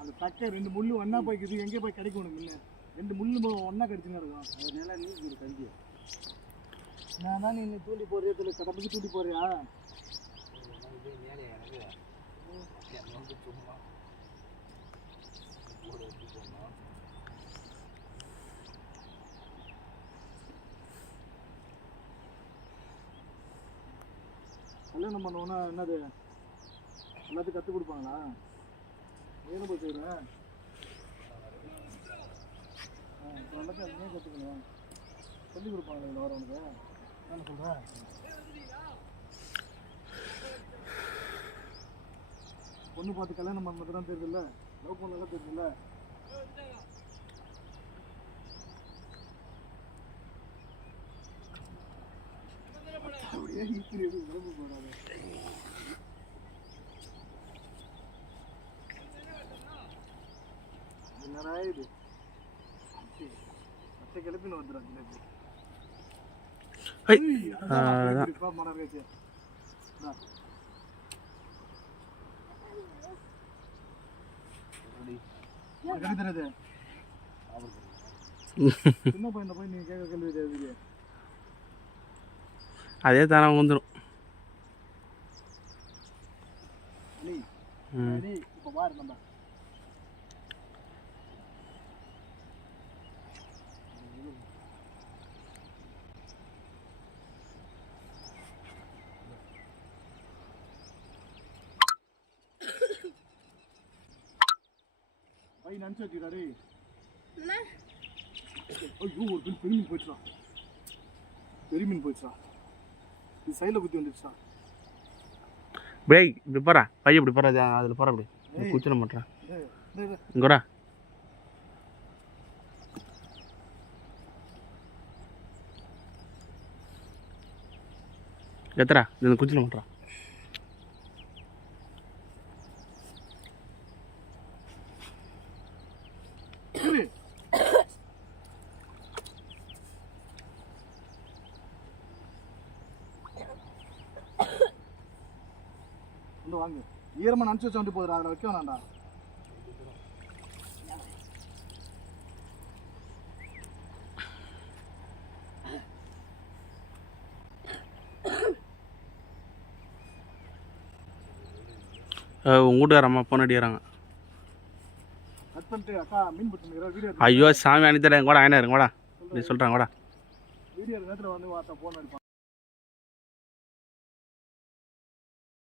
அந்த தக்கை 2 முள்ளு ஒன்றா போய்க்குது, எங்கே போய் கிடைக்கும் உனக்கு? முன்ன 2 முள்ளு ஒன்றா கிடைச்சுன்னு இருக்கும். அதனால நீ கஞ்சி நான் தான் நீ தூண்டி போறியா? கடப்புக்கு தூண்டி போறியா? கல்யாணம் பண்ணோன்னா என்னது எல்லாத்தையும் கற்றுக் கொடுப்பாங்களா? ஏன்னு போய் செய்கிறேன் எல்லாத்தையும் அதுலேயே கற்றுக்கணும். சொல்லிக் கொடுப்பாங்களா இதில் வரவனுக்கு? என்ன சொல்கிறேன்? பொண்ணு பார்த்து கல்யாணம் பண்ணது தான் தெரியுதுல்ல, லவ் பண்ணலாம் தெரியுதுல்ல. அப்படியே இப்படி உடம்பு போடாது. என்னடா இது மற்ற கிளப்பின்னு வந்துடும். சின்ன பையனை போய் நீங்க கேட்க கேள்வி தெரியுது. அதே தானே வந்துடும். இப்போ பாரு நம்ம பையன் நினச்சி வச்சுக்கிறாரு. ஐயோ ஒரு பெரிய மீன் போயிடுச்சா, பெரிய மீன் போயிடுச்சா, இது சைடில் குத்தி வந்துடுச்சா. பிரேக் இப்படி போகிறா பையன் இப்படி போகிறா, அதில் போகிற அப்படி குச்சிட மாட்டேன். இங்கோடா எத்தரா இந்த குச்சிட மாட்டேறா. வாங்க ஈரமாக நினச்சி வச்சு வந்து போதுடா, அதில் வைக்க வேணாண்டா. உங்கள் வீட்டுக்கார அம்மா ஃபோன் அடிக்கிறாங்க. கட் பண்ணிட்டு அக்கா மீன் பிடிச்சிருக்கிற வீடியோ. ஐயோ சாமி அனுப்பித்தரேன் கூட ஆயினா இருங்க வாடா, நீ சொல்கிறாங்க வாடா. வீடியோ நேரத்தில் வந்து வார்த்தை ஃபோன் அடிப்பான்.